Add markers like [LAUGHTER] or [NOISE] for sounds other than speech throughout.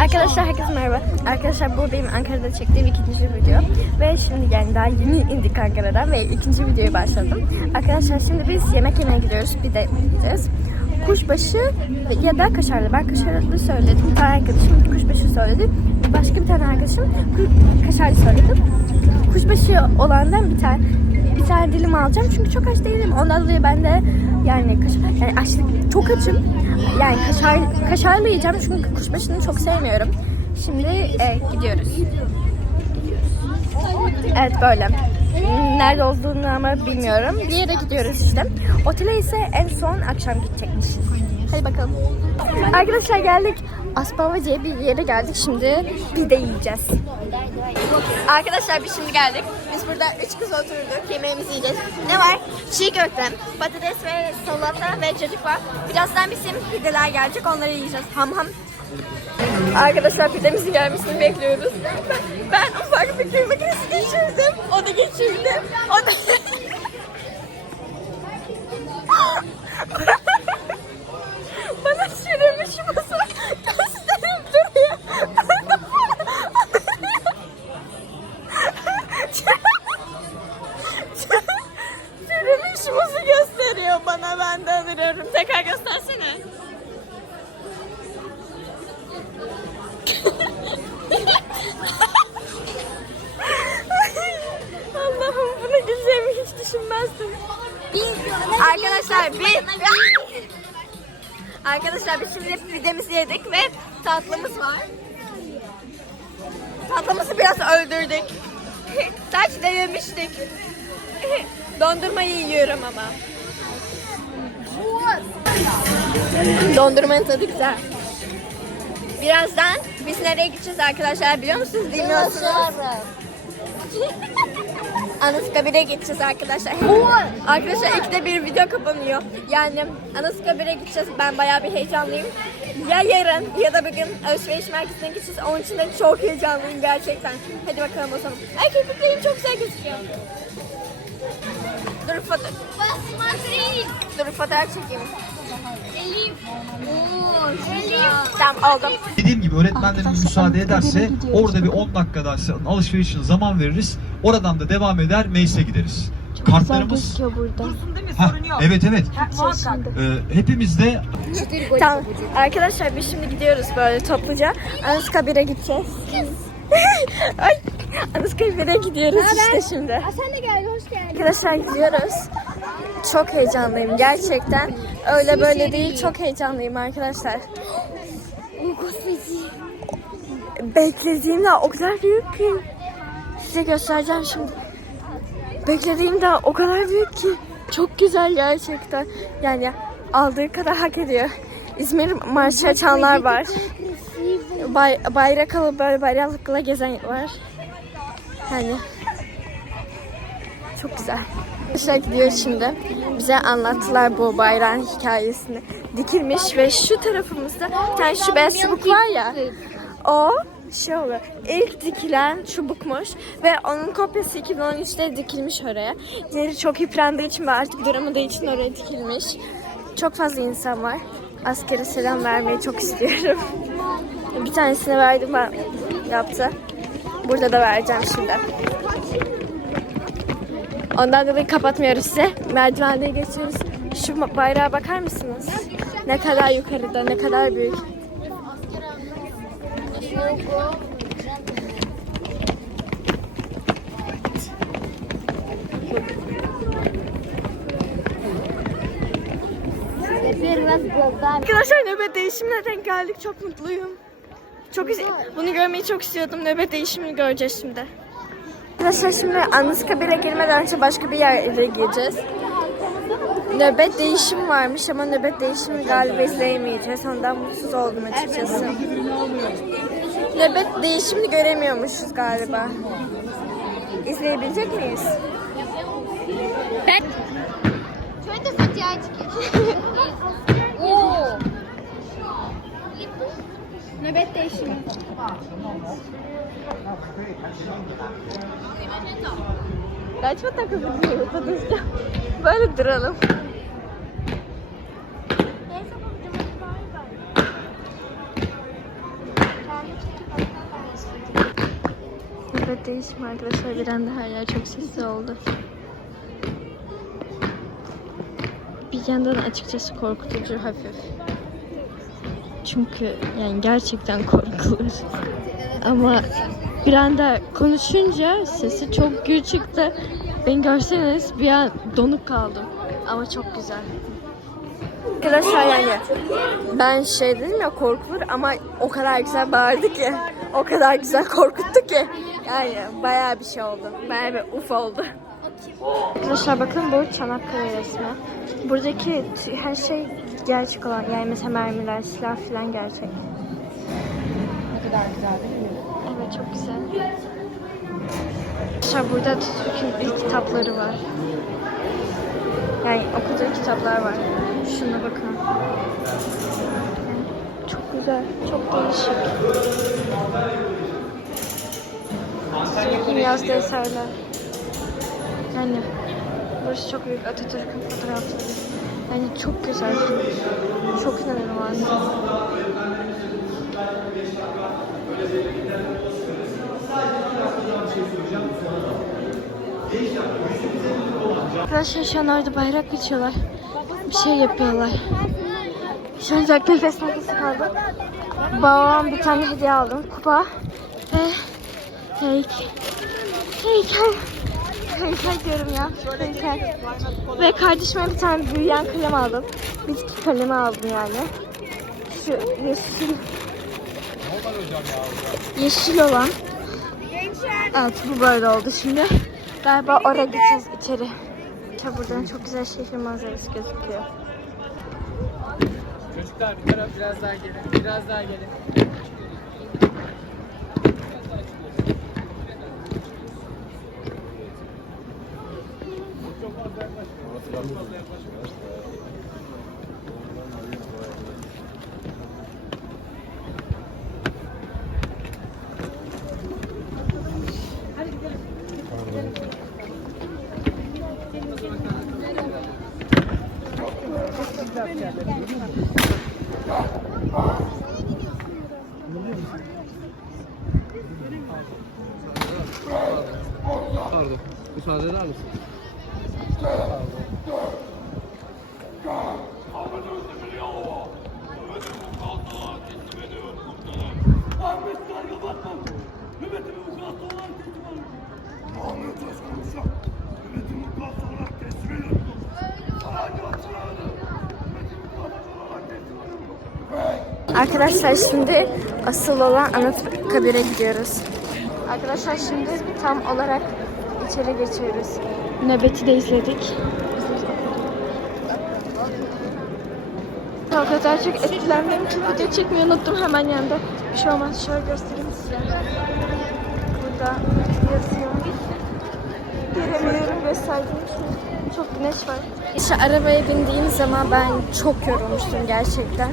Arkadaşlar herkese merhaba. Arkadaşlar buradayım Ankara'da çektiğim ikinci video. Ve şimdi yani daha yeni indik Ankara'dan ve ikinci videoya başladım. Arkadaşlar şimdi biz yemek yemeye gidiyoruz. Bir de gideceğiz. Kuşbaşı ya da kaşarlı. Ben kaşarlı söyledim. Bir tane arkadaşım kuşbaşı söyledi. Başka bir tane arkadaşım kaşarlı söyledi. Kuşbaşı olandan bir tane bir tane dilim alacağım çünkü çok aç değilim. Ondan dolayı ben de yani yani açlık çok açım. Yani kaşar kaşarlı yiyeceğim çünkü kuşbaşını çok sevmiyorum. Şimdi e, gidiyoruz. Evet böyle. Nerede olduğunu ama bilmiyorum. Bir yere gidiyoruz işte. Otele ise en son akşam gidecekmişiz. Hadi bakalım. Arkadaşlar geldik. Aspava diye bir yere geldik. Şimdi pide yiyeceğiz. Arkadaşlar biz şimdi geldik. Biz burada üç kız oturduk. Yemeğimizi yiyeceğiz. Ne var? Çiğ köfte, patates ve salata ve çocuk var. Birazdan bizim pideler gelecek. Onları yiyeceğiz. Ham ham. Arkadaşlar pidemizin gelmesini bekliyoruz. Ben, ben ufak bir köy makinesi geçirdim. O da geçirdi. O da... [LAUGHS] Muzu gösteriyor bana ben de alırıyorum. Tekrar göstersene. Allah'ım bunu güleceğimi hiç düşünmezdim. Arkadaşlar bir... Arkadaşlar biz şimdi pidemizi yedik ve tatlımız var. Tatlımızı biraz öldürdük. Saç denemiştik. Dondurmayı yiyorum ama. Dondurmanın tadı güzel. Birazdan biz nereye gideceğiz arkadaşlar biliyor musunuz? Bilmiyorsunuz. Anıtkabir'e gideceğiz arkadaşlar. arkadaşlar ikide bir video kapanıyor. Yani Anıtkabir'e gideceğiz. Ben bayağı bir heyecanlıyım. Ya yarın ya da bugün alışveriş merkezine gideceğiz. Onun için de çok heyecanlıyım gerçekten. Hadi bakalım o zaman. Ay kirpiklerim çok güzel gözüküyor. Dur foto Dur fotoğraf çekeyim. Elif. Oo, Elif. Tamam oldu. Dediğim gibi öğretmenlerimiz müsaade ederse orada bir 10 dakika daha size alışverişine zaman veririz. Oradan da devam eder meclise gideriz. Kartlarımız burada. Ha, evet evet. Ee, hepimiz de Tamam. Arkadaşlar biz şimdi gidiyoruz böyle topluca. Anıtkabir'e gideceğiz. [LAUGHS] Ay, Anıtkabir'e gidiyoruz işte şimdi. Aa, sen de gel, hoş geldin. Arkadaşlar gidiyoruz. Çok heyecanlıyım gerçekten. Öyle böyle değil çok heyecanlıyım arkadaşlar. Beklediğimde o kadar büyük ki. Size göstereceğim şimdi. Beklediğimde o kadar büyük ki. Çok güzel gerçekten. Yani aldığı kadar hak ediyor. İzmir marşı açanlar var. Bay, bayrak alıp böyle bayrakla gezen var. Yani çok güzel. Arkadaşlar gidiyor şimdi. Bize anlattılar bu bayrağın hikayesini. Dikilmiş ve şu tarafımızda bir tane şu beyaz çubuk var ya. O şey oluyor. İlk dikilen çubukmuş ve onun kopyası 2013'te dikilmiş oraya. Diğeri çok yıprandığı için ve artık duramadığı için oraya dikilmiş. Çok fazla insan var. Askere selam vermeyi çok istiyorum. Bir tanesine verdim ben yaptı. Burada da vereceğim şimdi. Ondan dolayı kapatmıyoruz size. Merdivende geçiyoruz. Şu bayrağa bakar mısınız? Ne kadar yukarıda, ne kadar büyük. Arkadaşlar nöbet değişimine denk geldik. Çok mutluyum. Çok. Bunu görmeyi çok istiyordum. Nöbet değişimini göreceğiz şimdi. Arkadaşlar şimdi Anıtkabir'e girmeden önce başka bir yere gireceğiz. Nöbet değişimi varmış ama nöbet değişimi galiba izleyemeyeceğiz. Ondan mutsuz oldum açıkçası. Nöbet değişimini göremiyormuşuz galiba. İzleyebilecek miyiz? Şöyle de sıcağı çıkıyor. Oo. Nöbet değişimi. Kaçma takıldık gibi Böyle duralım. Evet değişim arkadaşlar. Bir anda her yer çok sessiz oldu. Bir yandan açıkçası korkutucu hafif. Çünkü yani gerçekten korkulur. Ama bir anda konuşunca sesi çok gür çıktı. Beni görseniz bir an donuk kaldım. Ama çok güzel. Arkadaşlar yani ben şey dedim ya korkulur ama o kadar güzel bağırdı ki. O kadar güzel korkuttu ki. Yani bayağı bir şey oldu. Bayağı bir uf oldu. Arkadaşlar bakın bu Çanakkale resmi. Buradaki her şey gerçek olan yani mesela mermiler, silah falan gerçek. Ne kadar güzel değil mi? Evet çok güzel. Arkadaşlar burada Atatürk'ün ilk kitapları var. Yani okuduğu kitaplar var. Şuna bakın. Çok güzel, çok değişik. Atatürk'ün yazdığı eserler. Yani burası çok büyük Atatürk'ün fotoğrafları. Yani çok güzel. Çok inanılmaz. Arkadaşlar şu an orada bayrak geçiyorlar. Bir şey yapıyorlar. Şu an zaten nefes nefesi kaldı. Babam bir tane hediye aldım. Kupa ve heykel. Heykel. Heykel diyorum ya. Heykel. Ve kardeşime bir tane büyüyen kalem aldım. Bitki kalemi aldım yani. Şu yeşil. Yeşil olan. Evet bu böyle oldu şimdi. Galiba oraya gideceğiz içeri. Ya buradan çok güzel şehir manzarası gözüküyor. Çocuklar bir taraf biraz daha gelin. Biraz daha gelin. Pardon. Müsaade eder misin? Arkadaşlar şimdi asıl olan Anıtkabir'e gidiyoruz. Arkadaşlar şimdi tam olarak içeri geçiyoruz. Nöbeti de izledik. O kadar çok etkilendim ki video çekmeyi unuttum hemen yanında. Bir şey olmaz şöyle göstereyim size. Burada yazıyor. Göremiyorum gösterdiğim için. Çok güneş var. İşte arabaya bindiğim zaman ben çok yorulmuştum gerçekten.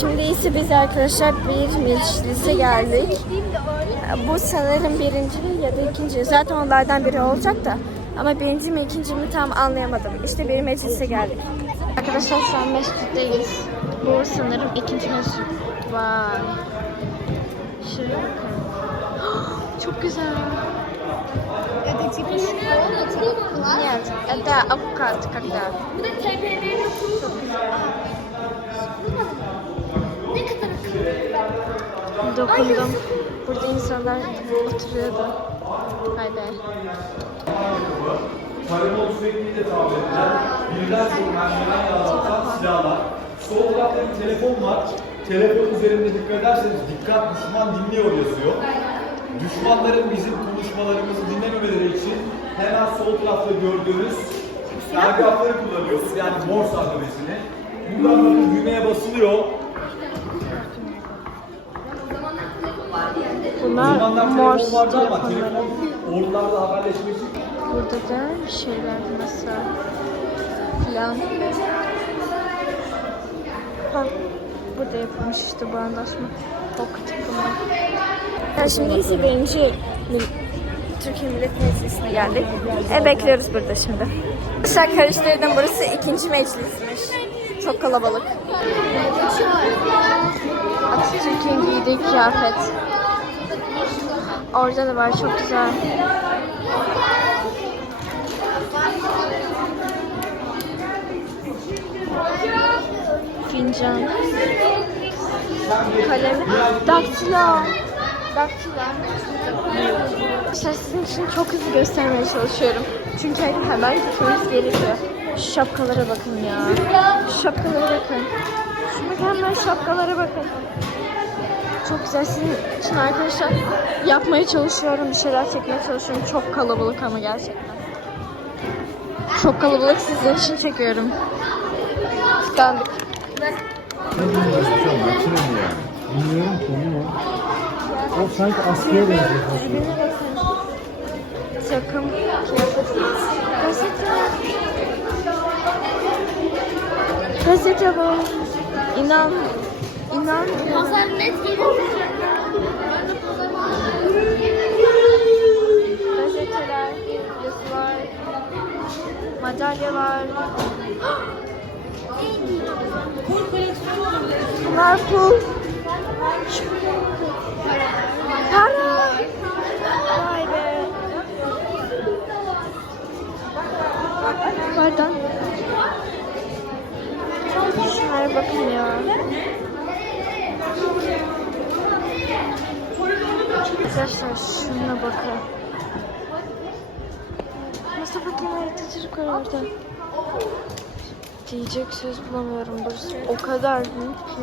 Şimdi ise biz arkadaşlar bir meclise geldik. Bu sanırım birinci ya da ikinci. Zaten onlardan biri olacak da. Ama birinci mi ikinci mi tam anlayamadım. İşte bir meclise geldik. Arkadaşlar şu an mescitteyiz. Bu sanırım ikinci mescit. Vay. Şuraya bakın. [GASPS] Çok güzel. Это типа школа, типа класс. Нет, это авокад когда. Bu da TP'nin Çok güzel. ne kadar Dokundum. Burada insanlar oturuyordu. Vay be. Karamol tüfekliği de tahmin edilen, birden çok mermiler yağlatan silahlar. Sol tarafta bir telefon var. Telefon üzerinde dikkat ederseniz dikkat düşman dinliyor yazıyor. Düşmanların bizim konuşmalarımızı dinlememeleri için hemen sol tarafta gördüğünüz telgrafları kullanıyoruz. Yani Morse alfabesini. Buradan bakın düğmeye basılıyor. Bunlar Morse telefonları. telefon ordularla haberleşmesi Burada da şeyler masa filan. Ha, burada yapılmış işte bu anlaşma. Ok takımı. Yani şimdi ise birinci Mil- Türkiye Millet Meclisi'ne geldik. E bekliyoruz burada şimdi. Arkadaşlar karıştırdım burası ikinci meclismiş. Çok kalabalık. Türkiye'nin giydiği kıyafet. Orada da var çok güzel. Fincan. Kalem. Daktilo. Daktilo. Arkadaşlar sizin için çok hızlı göstermeye çalışıyorum. Çünkü hemen gitmemiz gerekiyor. Şu şapkalara bakın ya. Şu şapkalara bakın. Şu mükemmel şapkalara bakın. Çok güzel. Sizin için arkadaşlar yapmaya çalışıyorum. Bir şeyler çekmeye çalışıyorum. Çok kalabalık ama gerçekten. Çok kalabalık sizin için çekiyorum. Tıkandık. Bilmiyorum konu mu? O sanki askıya benziyor. Takım, kıyafet, gazete. Gazete bu. İnan, inan. Pazar net gelir. Gazeteler, yazılar, madalyalar. Bunlar pul. Para. Vay be. Pardon. Şunlara bakın ya. Arkadaşlar şuna bakın. Mustafa Kemal Atatürk var orada. Diyecek söz bulamıyorum. Burası o kadar büyük ki.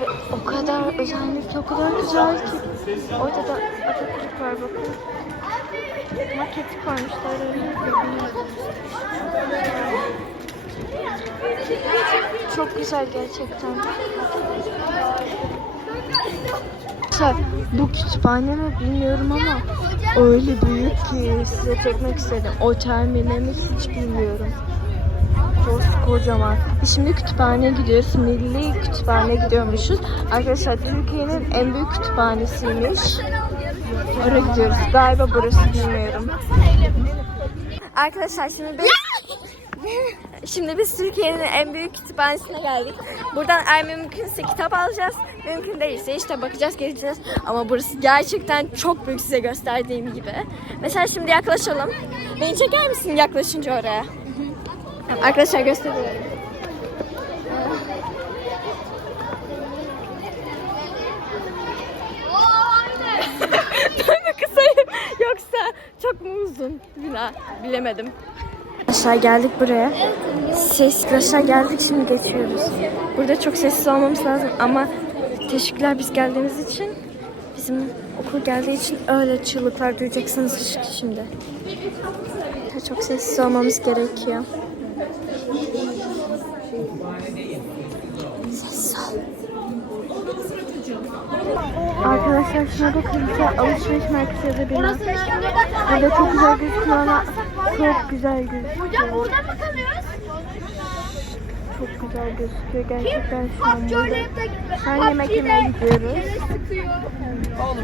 Ve o kadar özellikle o kadar güzel ki. Orada da Atatürk var bakın. Maketi koymuşlar. Çok güzel gerçekten. Arkadaşlar bu kütüphane mi bilmiyorum ama öyle büyük ki size çekmek istedim. Otel mi ne mi hiç bilmiyorum. Kocaman. Şimdi kütüphaneye gidiyoruz. Milli kütüphane gidiyormuşuz. Arkadaşlar Türkiye'nin en büyük kütüphanesiymiş. Oraya gidiyoruz. Galiba burası bilmiyorum. Arkadaşlar şimdi biz [LAUGHS] Şimdi biz Türkiye'nin en büyük kütüphanesine geldik. Buradan eğer mümkünse kitap alacağız. Mümkün değilse işte bakacağız, geleceğiz. Ama burası gerçekten çok büyük size gösterdiğim gibi. Mesela şimdi yaklaşalım. Beni çeker misin yaklaşınca oraya? Arkadaşlar gösteriyorum. ben mi kısayım yoksa çok mu uzun? Bilemedim. Arkadaşlar geldik buraya. Ses arkadaşlar geldik şimdi geçiyoruz. Burada çok sessiz olmamız lazım ama teşekkürler biz geldiğimiz için. Bizim okul geldiği için öyle çığlıklar duyacaksınız şimdi. Çok sessiz olmamız gerekiyor. Arkadaşlar şuna bakın. Şu alışveriş merkezi bina. Burada çok güzel gözüküyor ama çok güzel gözüküyor. Burada mı kalıyoruz? Çok güzel gözüküyor gerçekten şu an burada. an yemek yemeye gidiyoruz.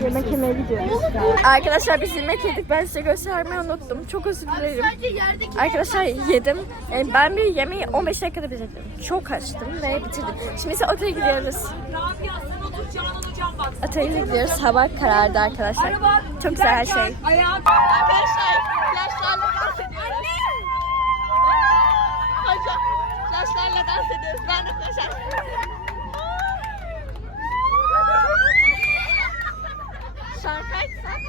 Yemek yemeye gidiyoruz. Arkadaşlar biz yemek yedik. Ben size göstermeyi unuttum. Çok özür dilerim. Sadece yerdeki Arkadaşlar yedim. Yani ben bir yemeği 15 dakikada bitirdim. Çok açtım ve bitirdim. Şimdi ise otele gidiyoruz. Otele gidiyoruz. Hava karardı arkadaşlar. Çok güzel her şey. Arkadaşlar flashlarla dans ediyoruz. Hocam flashlarla dans ediyoruz. Ben de flash Şarkı açsak.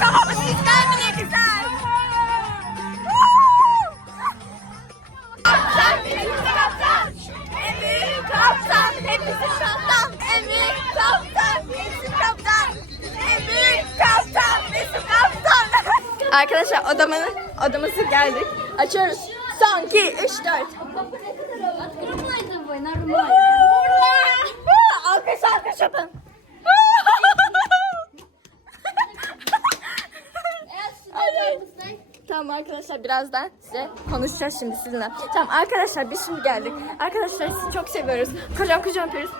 Kafamı sizler bile güzel. Hepimizin kaptan. Büyük kaptan, bizim kaptan. Büyük kaptan, bizim kaptan. Arkadaşlar odamın, odamıza geldik. Açıyoruz. Son, iki, üç, dört. Alkış alkış yapın. Tamam arkadaşlar birazdan size konuşacağız şimdi sizinle. Tamam arkadaşlar biz şimdi geldik. Arkadaşlar sizi çok seviyoruz. Kocaman kocaman öpüyoruz.